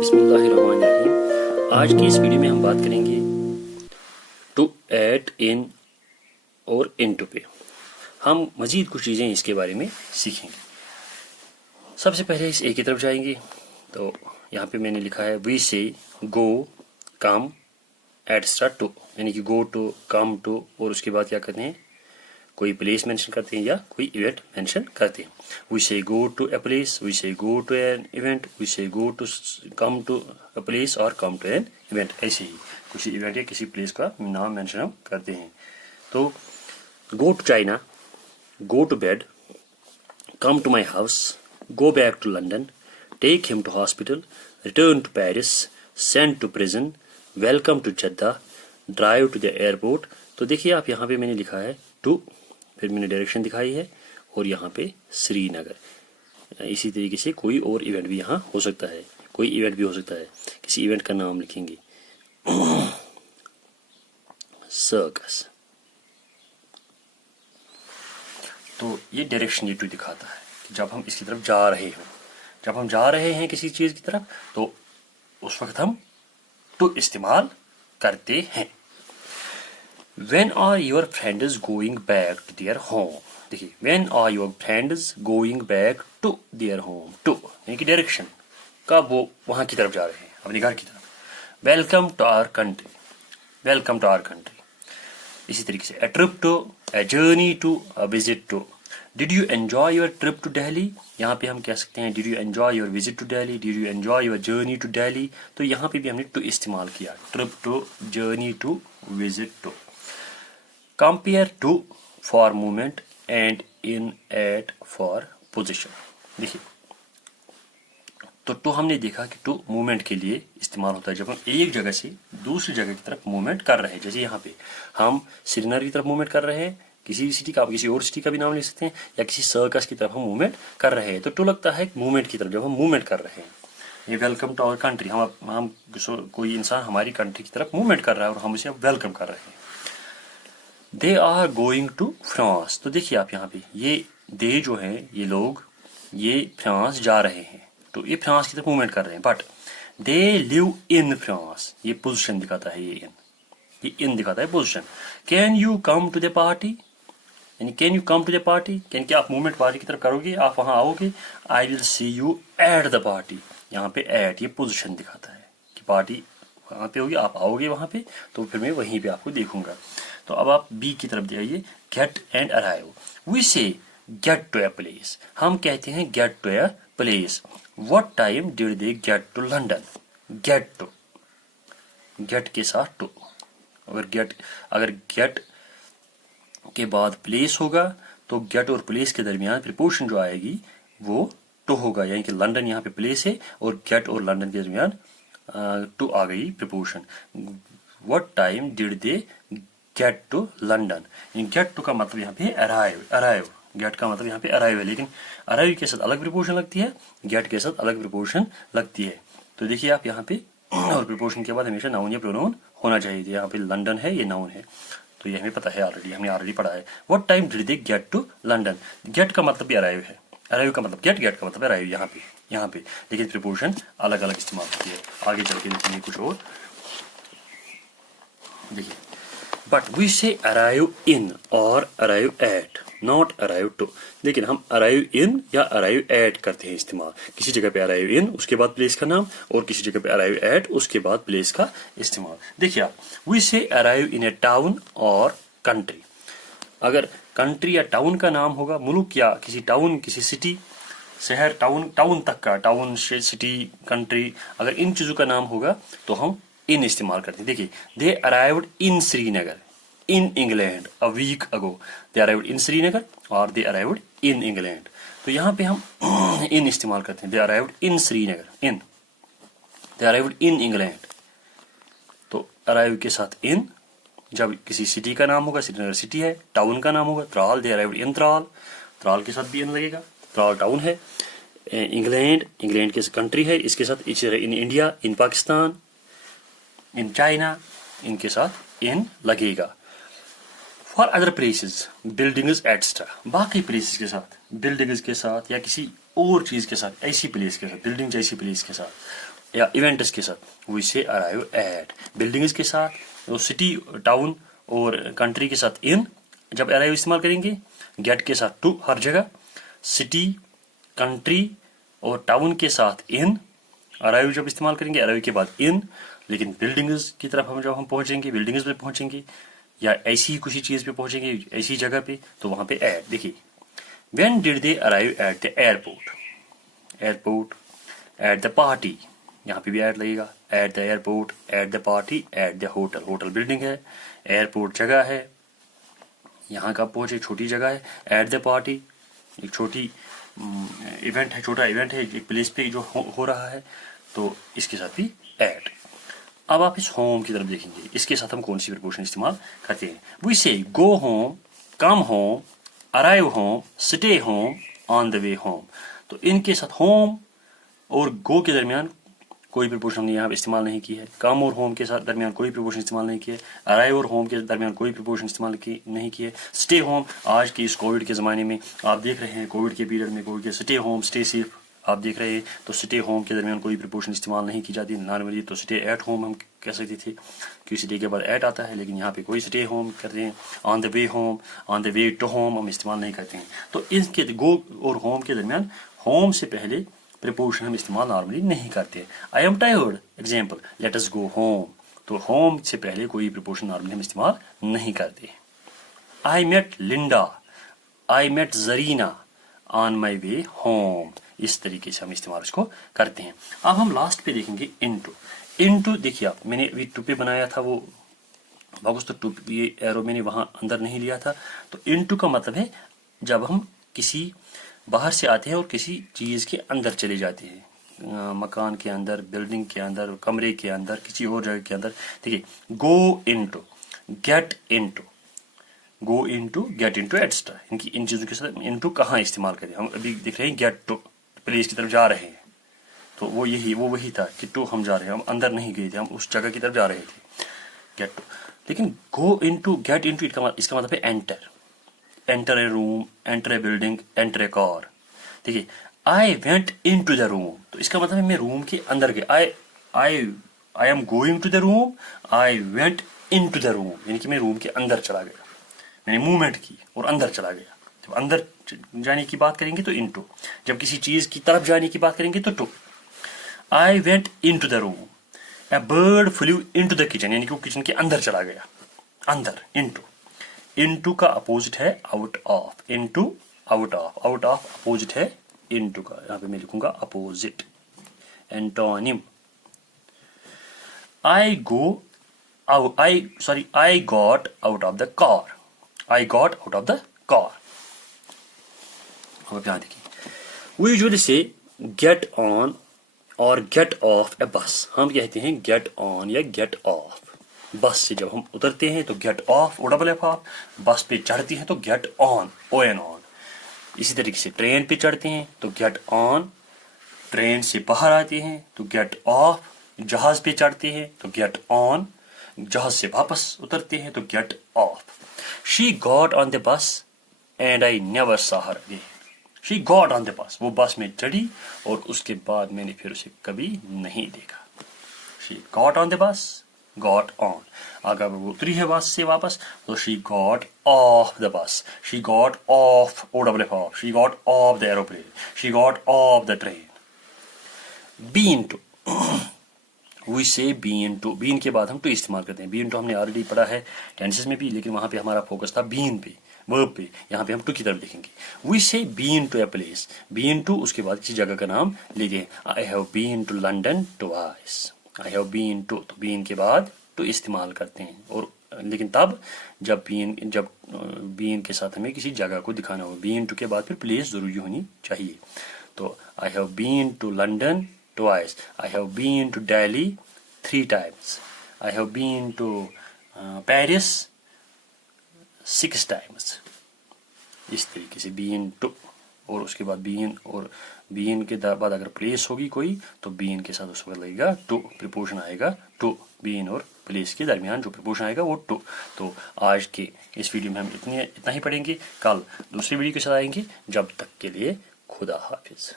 बिस्मिल्लाहिर्रहमानिर्रहीम। आज की इस वीडियो में हम बात करेंगे टू ऐड इन और इनटू पे। हम मज़ीद कुछ चीज़ें इसके बारे में सीखेंगे। सबसे पहले इस ए की तरफ जाएंगे तो यहाँ पे मैंने लिखा है we say go come एटस्ट्रा to, यानी कि गो टू, कम टू, और उसके बाद क्या करते हैं, कोई प्लेस मेंशन करते हैं या कोई इवेंट मेंशन करते हैं। We say go to a place, we say go to an event, we say go to come to a place और कम टू एन इवेंट। ऐसे ही किसी इवेंट या किसी प्लेस का नाम मेंशन हम करते हैं। तो go to China, go to bed, come to my house, go back to London, take him to hospital, return to Paris, send to prison, welcome to Jeddah, drive to the airport. तो देखिए आप यहाँ पे मैंने लिखा है to, फिर मैंने डायरेक्शन दिखाई है, और यहाँ पे श्रीनगर। इसी तरीके से कोई और इवेंट भी यहाँ हो सकता है, कोई इवेंट भी हो सकता है, किसी इवेंट का नाम लिखेंगे सर्कस। तो ये डायरेक्शन ये टू दिखाता है कि जब हम इसकी तरफ जा रहे हैं, जब हम जा रहे हैं किसी चीज़ की तरफ, तो उस वक्त हम टू इस्तेमाल करते हैं। When are your friends going back to their home? देखिए, when are your friends going back to their home? To यानी कि डायरेक्शन, कब वो वहाँ की तरफ जा रहे हैं, अपने घर की तरफ। Welcome to our country, welcome to our country। इसी तरीके से a trip to, a journey to, a visit to। Did you enjoy your trip to Delhi? यहाँ पे हम कह सकते हैं Did you enjoy your visit to Delhi? Did you enjoy your journey to Delhi? तो यहाँ पे भी हमने to इस्तेमाल किया, trip to, journey to, visit to। Compare to for movement and in at for position। देखिए, तो टू हमने देखा कि टू मूवमेंट के लिए इस्तेमाल होता है जब हम एक जगह से दूसरी जगह की तरफ मूवमेंट कर रहे हैं। जैसे यहाँ पे हम श्रीनगर की तरफ मूवमेंट कर रहे हैं, किसी भी सिटी का, किसी और सिटी का भी नाम ले सकते हैं, या किसी सर्कस की तरफ हम मूवमेंट कर रहे हैं, तो टू लगता है मूवमेंट की तरफ जब हम मूवमेंट कर रहे हैं। ये वेलकम टू आवर कंट्री, हम कोई इंसान हमारी कंट्री की तरफ मूवमेंट कर रहा है और हम उसे वेलकम कर रहे हैं। They are going to France. तो देखिए आप यहाँ पे ये दे जो है, ये लोग, ये फ्रांस जा रहे हैं, तो ये फ्रांस की तरफ मूवमेंट कर रहे हैं। But they live in France, ये पोजीशन दिखाता है, ये इन दिखाता है position. Can you come to the party, यानी can you come to the party, can क्या आप मूवमेंट पार्टी की तरफ करोगे, आप वहां आओगे। I will see you at the party, यहाँ पे एट, ये पोजीशन दिखाता है कि पार्टी वहां पे होगी, आप आओगे वहां पे, तो फिर मैं वहीं पे आपको देखूंगा। तो अब आप बी की तरफ जाइए, get and arrive. We say get to a place, हम कहते हैं get to a place. What time did they get to London? Get to, get के साथ टू। अगर गेट के बाद प्लेस होगा तो गेट और प्लेस के दरमियान प्रीपोजिशन जो आएगी वो टू होगा, यानी कि लंदन यहाँ पे प्लेस है और गेट और लंदन के दरमियान टू आ गई preposition. What time did they get to London? Get to का मतलब यहाँ पे अराइव, अराइव, गेट का मतलब यहाँ पे अराइव है, लेकिन अराइव के साथ अलग प्रीपोजिशन लगती है, गेट के साथ अलग प्रीपोजिशन लगती है। तो देखिए आप यहाँ पे, और प्रीपोजिशन के बाद हमेशा नाउन या प्रोनाउन होना चाहिए। यहाँ पे लंदन है, ये नाउन है, तो ये हमें पता है ऑलरेडी, हमने ऑलरेडी पढ़ा है। What time did they get to London? Get का मतलब भी अराइव है, अराइव का मतलब गेट, गेट का मतलब अराइव यहाँ पे, लेकिन प्रीपोजिशन अलग अलग इस्तेमाल होती है। आगे चल के देखेंगे कुछ और। देखिए, but we say arrive in और arrive at, not arrive to. लेकिन हम अराइव इन या अराइव एट करते हैं इस्तेमाल। किसी जगह पे अराइव इन, उसके बाद प्लेस का नाम, और किसी जगह पे अराइव एट, उसके बाद प्लेस का इस्तेमाल। देखिए आप, we say arrive in A town और कंट्री। अगर कंट्री या टाउन का नाम होगा, मुल्क या किसी टाउन, किसी सिटी, शहर, टाउन तक का, टाउन, सिटी, कंट्री, अगर इन चीजों का नाम होगा तो हम इन इस्तेमाल करते हैं। देखिए, they arrived in Srinagar in England a week ago. They arrived in Srinagar और दे अराइव्ड इन इंग्लैंड। तो यहाँ पे हम इन इस्तेमाल करते हैं। They arrived in Srinagar, in, they arrived in England. तो अराइव के साथ इन, जब किसी सिटी का नाम होगा, श्रीनगर सिटी है, टाउन का नाम होगा त्राल, दे अराइव्ड इन त्राल, त्राल के साथ भी इन लगेगा, त्राल टाउन है। इंग्लैंड, इंग्लैंड के कंट्री है, इसके साथ in India, in Pakistan, in China, इनके साथ इन लगेगा। For other places, buildings extra, बाकी प्लेसेस के साथ, बिल्डिंग्स के साथ या किसी और चीज के साथ, ऐसी प्लेस के साथ, बिल्डिंग जैसी प्लेस के साथ या इवेंट्स के साथ we say arrive at. Buildings के साथ, तो सिटी, टाउन और कंट्री के साथ इन जब अराइव इस्तेमाल करेंगे, गेट के साथ टू हर जगह, सिटी, कंट्री और टाउन के साथ इन अराइव जब इस्तेमाल करेंगे, अराइव के बाद इन। लेकिन बिल्डिंग्स की तरफ जब हम पहुंचेंगे, बिल्डिंग्स पे पहुंचेंगे या ऐसी ही किसी चीज़ पे पहुंचेंगे, ऐसी जगह पे, तो वहाँ पे एट। देखिए, when did they arrive at the airport, airport, at the party, यहाँ पे भी एट लगेगा, at the airport, at the party, at the hotel. Hotel building है, एयरपोर्ट जगह है, यहाँ का पहुँचे छोटी जगह है, एट द पार्टी एक छोटी इवेंट है, छोटा इवेंट है, एक प्लेस पे जो हो रहा है, तो इसके साथ भी एट। अब आप इस होम की तरफ देखेंगे, इसके साथ हम कौन सी प्रीपोजिशन इस्तेमाल करते हैं। We say go home, come home, arrive home, stay home, on the way home. तो इनके साथ होम और गो के दरमियान कोई प्रीपोजिशन हमने यहाँ पे इस्तेमाल नहीं की है, कम और होम के साथ दरमियान कोई प्रीपोजिशन इस्तेमाल नहीं की है, अराइव और होम के दरमियान कोई प्रीपोजिशन इस्तेमाल नहीं की है। स्टे होम, आज के इस कोविड के ज़माने में आप देख रहे हैं, कोविड के पीरियड में कोविड के स्टे होम, स्टे सेफ आप देख रहे हैं, तो स्टे होम के दरमियान कोई प्रीपोजिशन इस्तेमाल नहीं की जाती। नॉर्मली तो स्टे एट होम हम कह सकते थे, क्योंकि स्टे के बाद एट आता है, लेकिन यहाँ पे कोई स्टे होम करते हैं। On the way home, on the way to home हम इस्तेमाल नहीं करते हैं। तो इनके गो और होम के दरमियान होम से पहले प्रीपोजिशन हम इस्तेमाल नॉर्मली नहीं करते। I am tired, example, let us go home, तो होम से पहले कोई प्रीपोजिशन नॉर्मली हम इस्तेमाल नहीं करते। I met Linda, I met Zarina on my way home, इस तरीके से हम इस्तेमाल इसको करते हैं। अब हम लास्ट पे देखेंगे इनटू। इनटू देखिए आप, मैंने अभी टू पे बनाया था वो बॉक्स, तो टू ये एरो मैंने वहां अंदर नहीं लिया था। तो इनटू का मतलब है जब हम किसी बाहर से आते हैं और किसी चीज के अंदर चले जाते हैं, मकान के अंदर, बिल्डिंग के अंदर, कमरे के अंदर, किसी और जगह के अंदर। देखिए, go into, get into, go into, get into extra, इनकी इन चीजों के साथ इनटू कहाँ इस्तेमाल करें। हम अभी देख रहे हैं गेट टू, प्लेस की तरफ जा रहे हैं, तो वो वही था कि टू हम जा रहे हैं, हम अंदर नहीं गए थे, हम उस जगह की तरफ जा रहे थे, गेट टू। लेकिन गो इनटू, गेट इनटू, इसका मतलब है enter, enter a room, enter a building, enter a car. देखिए, I went in to the room, तो इसका मतलब है मैं रूम के अंदर गया। I am going to the room, I went in to the room, यानी कि मैं रूम के अंदर चला गया, मैंने मूवमेंट की और अंदर चला गया। जब अंदर जाने की बात करेंगे तो इनटू, जब किसी चीज की तरफ जाने की बात करेंगे तो to. I went in to the room, a bird flew in to the kitchen, यानी कि वो किचन के अंदर चला गया, अंदर, इनटू। इनटू का अपोजिट है out of, into out of, out of opposite है इनटू का, यहां पे मैं लिखूंगा opposite, antonym. I got out of the car, I got out of the car. अब यहां देखिए, we usually say get on और गेट ऑफ ए बस, हम कहते हैं गेट ऑन या गेट ऑफ। बस से जब हम उतरते हैं तो get off, O double F off, bus पे चढ़ते हैं तो get on, O N on. इसी तरीके से ट्रेन पे चढ़ते हैं तो गेट ऑन, ट्रेन से बाहर आते हैं तो गेट ऑफ, जहाज पे चढ़ते हैं तो गेट ऑन, जहाज से वापस उतरते हैं तो get off. She got on the bus and I never saw her again, she got on the bus, वो बस में चढ़ी और उसके बाद मैंने फिर उसे कभी नहीं देखा। She got on the bus, got on, अगर वो उतरी है बस से वापस तो she got off the bus, she got off, O double F off, she got off the aeroplane, she got off the train. Been to, we say been to, been के बाद हम टू इस्तेमाल करते हैं। Been to हमने already पढ़ा है tenses में भी, लेकिन वहां पे हमारा फोकस था बीन पे, वर्ब पे। यहाँ पे हम टू की तरफ देखेंगे। We say been to a place, been to उसके बाद किसी जगह का नाम लीजिए। I have been to London twice, I have been to, तो बीन के बाद टू इस्तेमाल करते हैं, और लेकिन तब जब बीन के साथ हमें किसी जगह को दिखाना हो। बीन टू के बाद फिर प्लेस जरूरी होनी चाहिए। तो I have been to London twice, I have been to Delhi 3 times, I have been to Paris 6 times। इस तरीके से बीन टू, और उसके बाद बीन, और बीन के बाद अगर प्लेस होगी कोई तो बीन के साथ उस वक्त लगेगा टू, प्रीपोजिशन आएगा टू, बीन और प्लेस के दरमियान जो प्रीपोजिशन आएगा वो टू। तो आज के इस वीडियो में हम इतना ही पढ़ेंगे, कल दूसरी वीडियो के साथ आएंगे। जब तक के लिए खुदा हाफिज।